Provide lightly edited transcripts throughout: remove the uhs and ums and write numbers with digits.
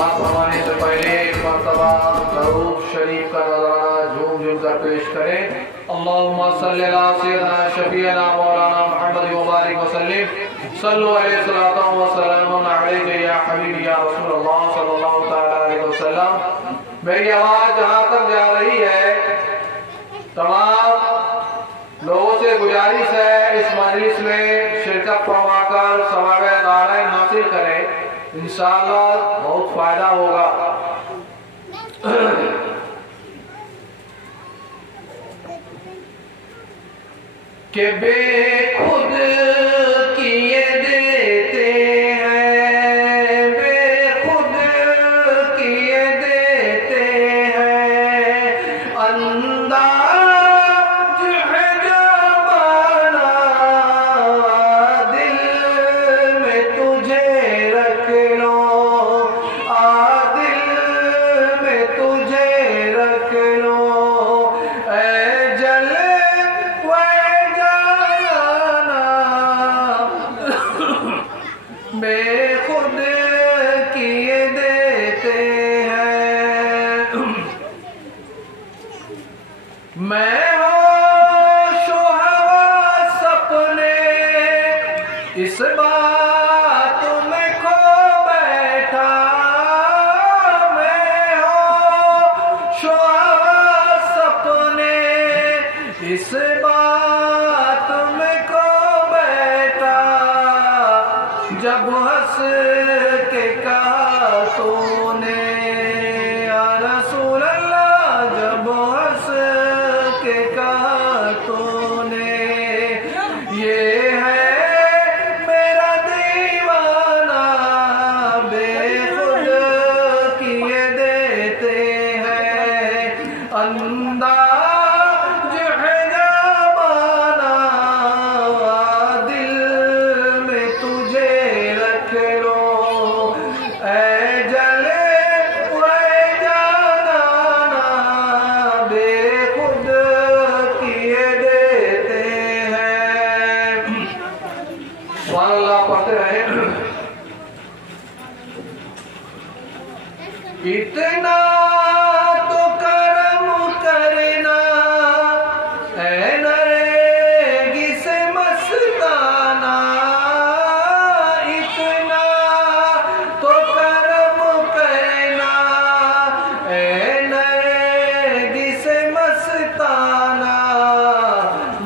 समाप्त होने से पहले एक मर्तबा दरूद शरीफ का नज़राना झूम झूम कर पेश करें। अल्लाहुम्मा सल्ली अला सय्यिदिना शफीअना मौलाना मुहम्मद व बारिक व सल्लिम सल्लु अलैहि सलातु व सलामुन अलैका या हबीबी या रसूलल्लाह सल्लल्लाहु तआला अलैहि वसल्लम। मेरी आवाज़ जहाँ तक जा रही है, तमाम लोगों से गुजारिश है इस मजलिस में शिरकत फरमाकर सवाब दारैन हासिल करें, इंशाअल्लाह बहुत फायदा होगा। के बेखुद किए देते हैं, बेखुद किए देते हैं, अंदाज है जमाना दिल में तुझे रख लो, दिल में तुझे रख लो, बेखुद किए देते हैं। मैं होश व हवास सपने इस बात में खो बैठा, मैं होश व हवास सपने इस बात में खो बैठा, जब हंस के कहा तूने या रसूल अल्लाह, जब हंस के कहा तूने ये है मेरा दीवाना, बेखुद किए देते हैं, अंदाज है जमाना दिल में तुझे रख लो, जले हुए जाना बेखुद किए देते हैं। अल्लाह पढ़ते रहे। इतना तो करम करना ऐ नरेगिस मस्ताना, इतना तो करम करना ऐ नरेगिस मस्ताना,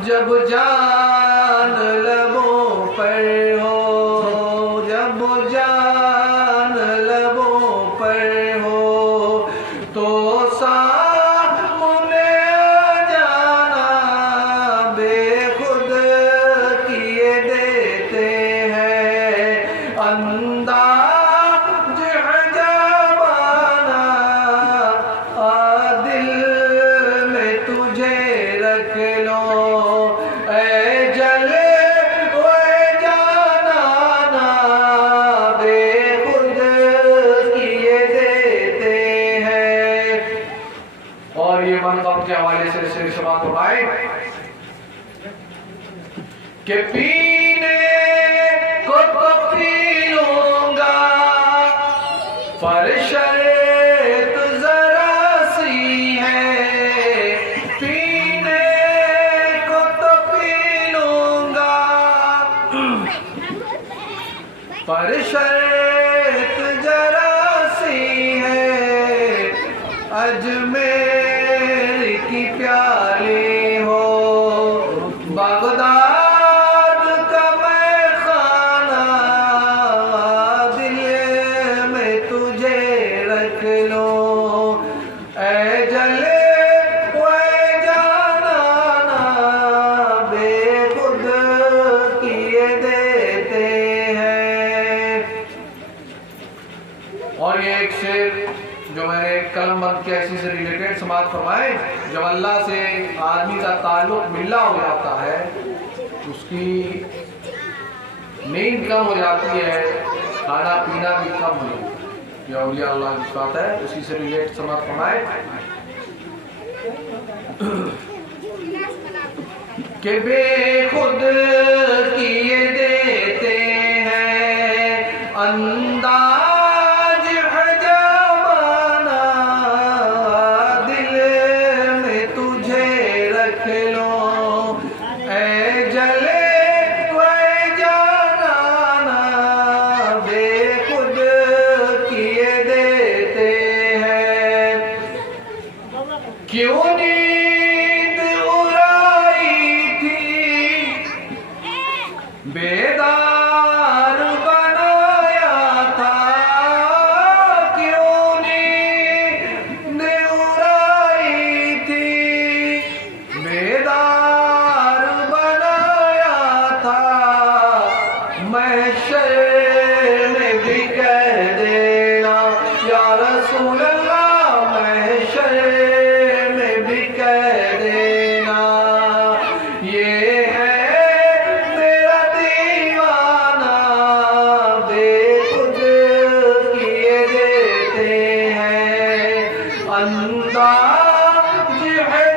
जब जान लबों पर हो, जब जान लबों पर हो, तो सामने आ जाना, बेखुद किए देते हैं, अंदाज है जमाना दिल में तुझे रख लो, जले हुए जाना बेखुद किए देते हैं। और ये मनकब के हवाले से शेर समाप्त फरमाए कि पीने को तो पी लूंगा पर शर्त जरा सी है, पीने को तो पी लूंगा पर शर्त जरा सी है, अजमेर की प्याली हो, बगदाद का मैं खाना दिल में तुझे रख लो, जले हुए जाना बेखुद किए देते हैं। और ये एक शेर जो मैंने कलम बंद किया इसी से रिलेटेड समाप्त फरमाए। जब अल्लाह से आदमी का ताल्लुक मिलना हो जाता है, उसकी नींद कम हो जाती है, खाना पीना भी कम हो जाता है। ये औलिया अल्लाह की बात है, उसी से रिलेटेड समाप्त फरमाए कि बेखुद किए देते हैं, अंदाज है वादे खुद किए देते हैं। अंदाज़ है